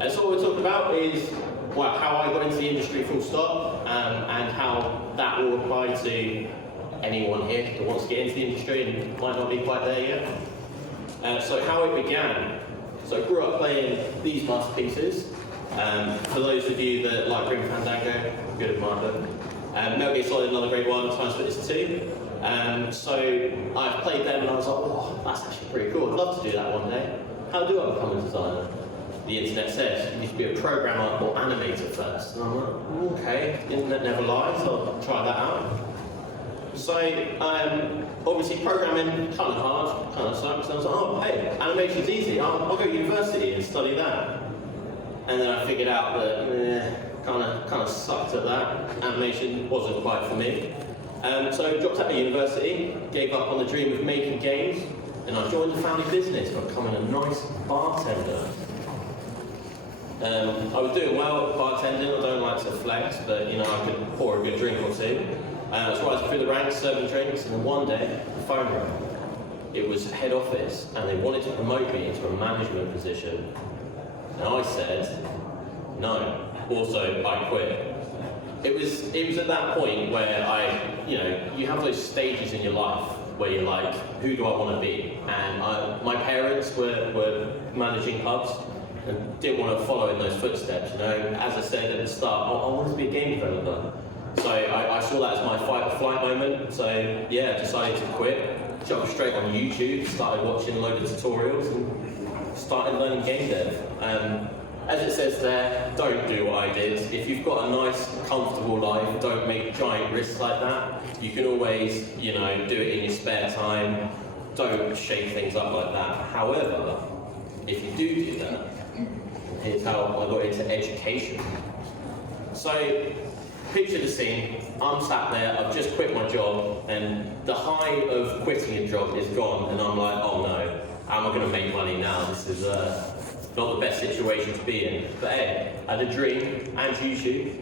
And so what we're talking about is well, how I got into the industry full stop, and how that will apply to anyone here that wants to get into the industry and might not be quite there yet. So how it began. So I grew up playing these masterpieces. For those of you that like Grim Fandango, good admirer. Metal Gear Solid, another great one, Time Splitters 2. So I've played them and I was like, oh, that's actually pretty cool. I'd love to do that one day. How do I become a designer? The internet says you need to be a programmer or animator first. And I'm like, okay, the internet never lies, I'll try that out. So obviously programming, kind of hard, kind of sucks. And I was like, oh, hey, animation's easy. I'll go to university and study that. And then I figured out that kind of sucked at that. Animation wasn't quite for me. So I dropped out of university, gave up on the dream of making games, and I joined the family business by becoming a nice bartender. I was doing well at bartending. I don't like to flex, but I could pour a good drink or two. I was rising through the ranks, serving drinks, and then one day the phone rang. It was head office, and they wanted to promote me into a management position. And I said no. Also, I quit. It was at that point where you have those stages in your life where you're like, who do I want to be? And my parents were managing pubs and didn't want to follow in those footsteps. As I said at the start, I wanted to be a game developer. So I saw that as my fight or flight moment. So yeah, decided to quit, jumped straight on YouTube, started watching a load of tutorials and started learning game dev. As it says there, don't do what I did. If you've got a nice, comfortable life, don't make giant risks like that. You can always, do it in your spare time. Don't shake things up like that. However, if you do that, here's how I got into education. So, picture the scene. I'm sat there, I've just quit my job, and the high of quitting a job is gone, and I'm like, oh no, how am I going to make money now? This is not the best situation to be in. But hey, I had a dream, and YouTube.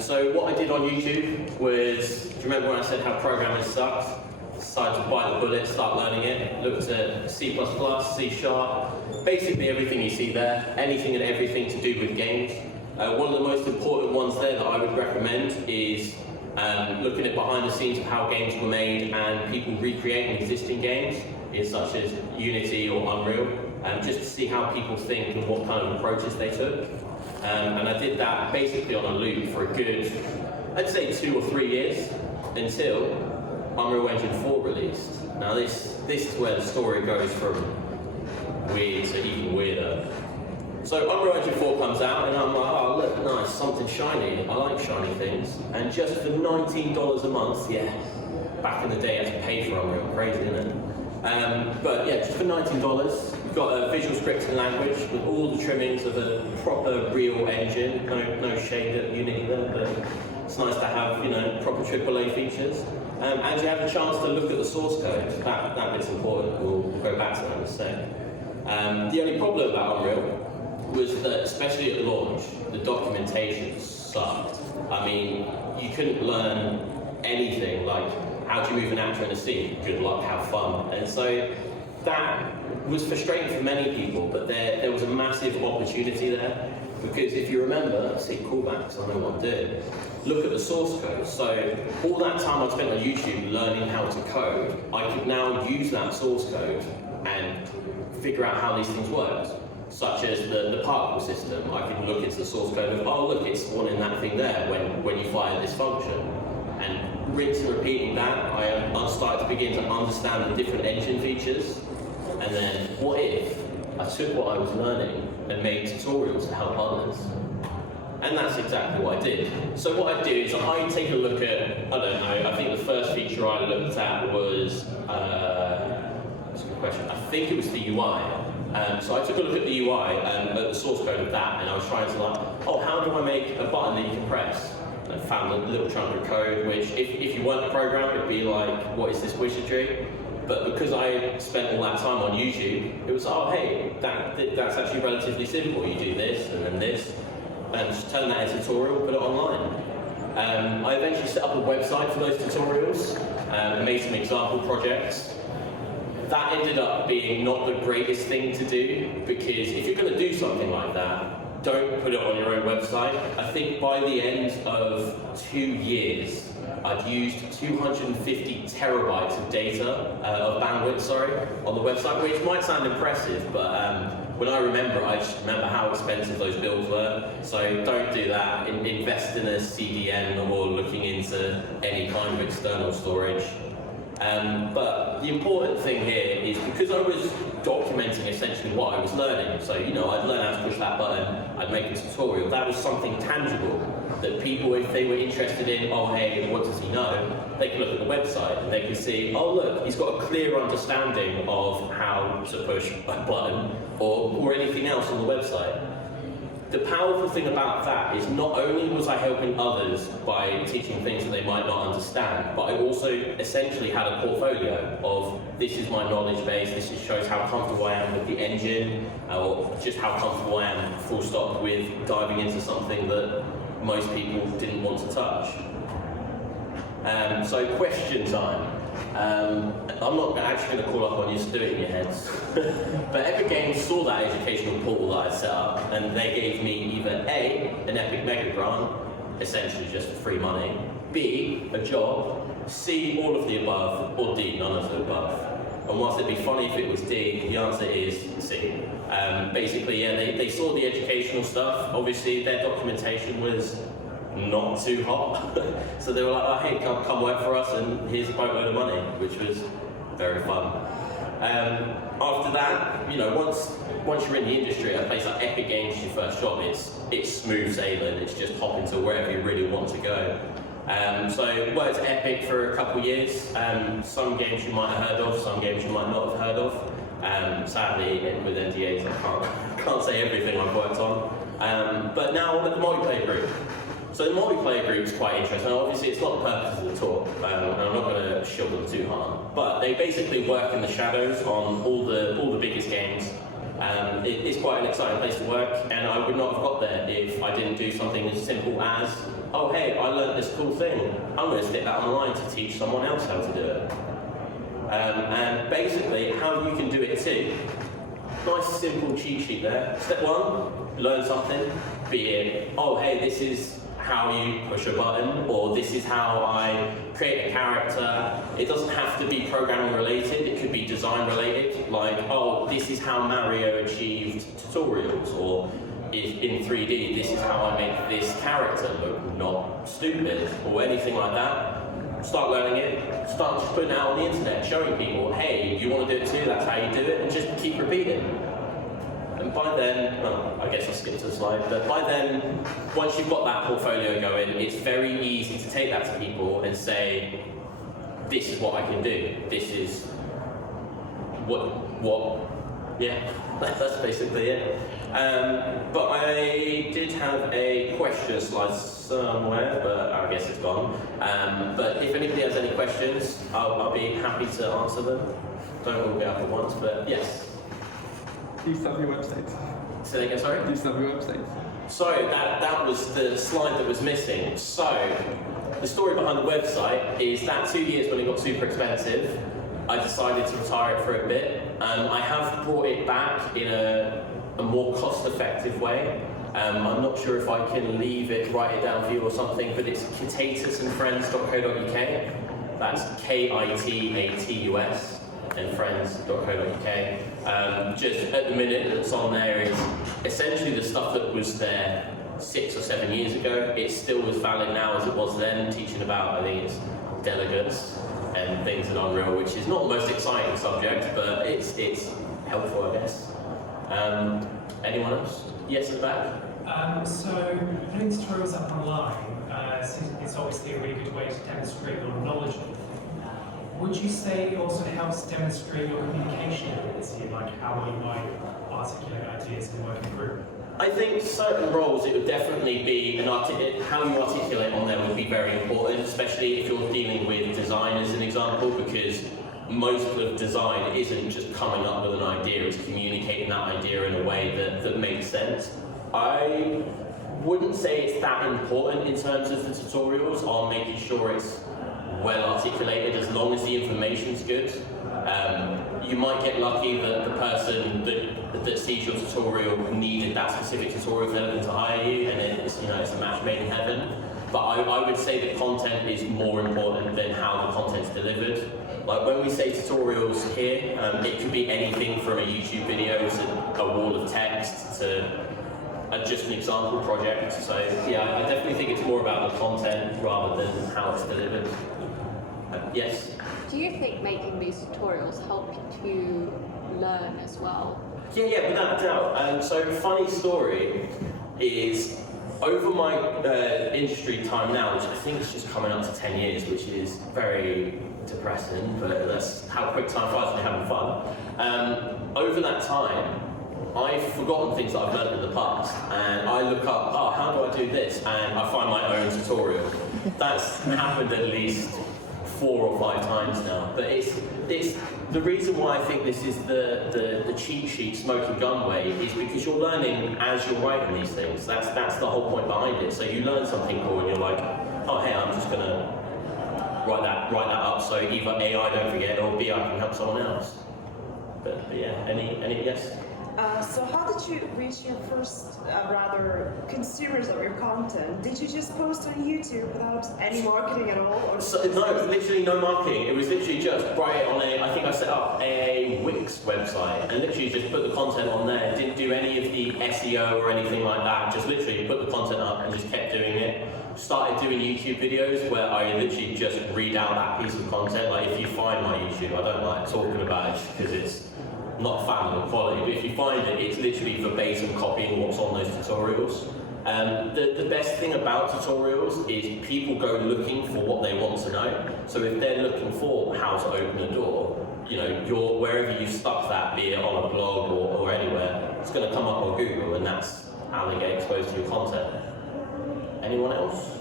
So what I did on YouTube was, do you remember when I said how programming sucks? Decided to bite the bullet, start learning it. Looked at C++, C#, basically everything you see there, anything and everything to do with games. One of the most important ones there that I would recommend is looking at behind the scenes of how games were made and people recreating existing games, such as Unity or Unreal, just to see how people think and what kind of approaches they took. And I did that basically on a loop for a good, I'd say 2 or 3 years, until Unreal Engine 4 released. Now this is where the story goes from weird to even weirder. So Unreal Engine 4 comes out and I'm like, oh look, nice, something shiny. I like shiny things. And just for $19 a month, yeah, back in the day I had to pay for Unreal, crazy isn't it? But yeah, just for $19, you've got a visual scripting language with all the trimmings of a proper real engine. No shade at Unity there, but it's nice to have, proper AAA features. And you have a chance to look at the source code. That bit's important. We'll go back to that in a sec. The only problem about Unreal was that, especially at launch, the documentation sucked. I mean, you couldn't learn anything, like how do you move an actor in a scene? Good luck, have fun. And so that was frustrating for many people, but there was a massive opportunity there, because if you remember, see callbacks, I know what I'm doing, look at the source code. So all that time I spent on YouTube learning how to code, I could now use that source code and figure out how these things worked. Such as the particle system. I can look into the source code of, oh look, it's spawning that thing there when you fire this function. And rinse and repeating that, I started to begin to understand the different engine features. And then, what if I took what I was learning and made tutorials to help others? And that's exactly what I did. So what I do is I take a look at, I don't know, I think the first feature I looked at was, that's a good question, I think it was the UI. So I took a look at the UI and the source code of that, and I was trying to oh, how do I make a button that you can press? And I found a little chunk of code, which if you weren't a programmer, it'd be like, what is this wizardry? But because I spent all that time on YouTube, it was, oh hey, that's actually relatively simple. You do this, and then this, and just turn that into a tutorial, put it online. I eventually set up a website for those tutorials, made some example projects. that ended up being not the greatest thing to do, because if you're going to do something like that, don't put it on your own website. I think by the end of 2 years, I'd used 250 terabytes of data, of bandwidth, sorry, on the website, which might sound impressive, but when I remember, I just remember how expensive those bills were. So don't do that. Invest in a CDN or looking into any kind of external storage. But the important thing here is, because I was documenting essentially what I was learning, so I'd learn how to push that button, I'd make a tutorial, that was something tangible that people, if they were interested in, oh hey, what does he know, they can look at the website and they can see, oh look, he's got a clear understanding of how to push a button or anything else on the website. The powerful thing about that is, not only was I helping others by teaching things that they might not understand, but I also essentially had a portfolio of, this is my knowledge base, this just shows how comfortable I am with the engine, or just how comfortable I am, full stop, with diving into something that most people didn't want to touch. So question time. I'm not actually going to call up on you to do it in your heads, but Epic Games saw that educational portal that I set up, and they gave me either A, an Epic Mega Grant, essentially just free money, B, a job, C, all of the above, or D, none of the above. And whilst it'd be funny if it was D, the answer is C. Basically, yeah, they saw the educational stuff. Obviously, their documentation was not too hot. So they were like, oh, hey, come work for us, and here's a boatload of money, which was very fun. After that, once you're in the industry, a place like Epic Games is your first job, it's smooth sailing, it's just hop into wherever you really want to go. So worked at Epic for a couple of years. Some games you might have heard of, some games you might not have heard of. Sadly, with NDAs, I can't say everything I've worked on. But now I'm at the multiplayer group. So the multiplayer group is quite interesting. Obviously, it's not the purpose of the talk, and I'm not going to shield them too hard. But they basically work in the shadows on all the biggest games. It's quite an exciting place to work, and I would not have got there if I didn't do something as simple as, oh hey, I learned this cool thing, I'm going to stick that online to teach someone else how to do it. And basically, how you can do it too. Nice simple cheat sheet there. Step 1, learn something, be it, oh hey, this is how you push a button, or this is how I create a character. It doesn't have to be programming related, it could be design related, like, oh, this is how Mario achieved tutorials, or if in 3D, this is how I make this character look not stupid, or anything like that. Start learning it, start just putting it out on the internet, showing people, hey, you want to do it too, that's how you do it, and just keep repeating. And by then, well, I guess I skipped a slide, but by then, once you've got that portfolio going, it's very easy to take that to people and say, this is what I can do, this is yeah, that's basically it. But I did have a question slide somewhere, but I guess it's gone. But if anybody has any questions, I'll be happy to answer them. Don't all get up at once, but yes. Do you start your website? Say that again, sorry? Do you start your website? So that was the slide that was missing. So the story behind the website is that 2 years when it got super expensive, I decided to retire it for a bit. I have brought it back in a more cost-effective way. I'm not sure if I can write it down for you or something, but it's kitatusandfriends.co.uk. That's KITATUS and friends.co.uk. Just at the minute that's on there is essentially the stuff that was there 6 or 7 years ago. It's still as valid now as it was then, teaching about, I think it's delegates and things in Unreal, which is not the most exciting subject, but it's helpful, I guess. Anyone else? Yes, at the back? So putting tutorials up online is obviously a really good way to demonstrate your knowledge. Would you say it also helps demonstrate your communication ability, like how you might articulate ideas and work in a group? I think certain roles, it would definitely be how you articulate on them would be very important, especially if you're dealing with design as an example, because most of design isn't just coming up with an idea, it's communicating that idea in a way that makes sense. I wouldn't say it's that important in terms of the tutorials on making sure it's well articulated, as long as the information's good. you might get lucky that the person that sees your tutorial needed that specific tutorial for them to hire you, and then it's, it's a match made in heaven. But I would say that content is more important than how the content's delivered. Like when we say tutorials here, it could be anything from a YouTube video to a wall of text to just an example project. So yeah, I definitely think it's more about the content rather than how it's delivered. Yes? Do you think making these tutorials help you to learn as well? Yeah, without a doubt. So funny story is, over my industry time now, which I think is just coming up to 10 years, which is very depressing, but that's how quick time flies when you're having fun. Over that time, I've forgotten things that I've learned in the past, and I look up, how do I do this? And I find my own tutorial. That's happened at least 4 or 5 times now. But it's the reason why I think this is the cheat sheet smoking gun way is because you're learning as you're writing these things. That's the whole point behind it. So you learn something cool and you're like, oh hey, I'm just gonna write that up so either A, I don't forget, or B, I can help someone else. But yeah, any yes? So how did you reach your first, rather, consumers of your content? Did you just post on YouTube without any marketing at all? Or No, literally no marketing. It was literally just write it on I think I set up a Wix website and literally just put the content on there. Didn't do any of the SEO or anything like that. Just literally put the content up and just kept doing it. Started doing YouTube videos where I literally just read out that piece of content. Like if you find my YouTube, I don't like talking about it because it's not fan of quality, but if you find it, it's literally verbatim copying what's on those tutorials. The best thing about tutorials is people go looking for what they want to know. So if they're looking for how to open a door, wherever you stuck that, be it on a blog or anywhere, it's going to come up on Google, and that's how they get exposed to your content. Anyone else?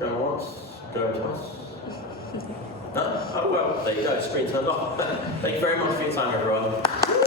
Going once, going twice. No? Oh well, there you go, screen turned off. Thank you very much for your time, everyone.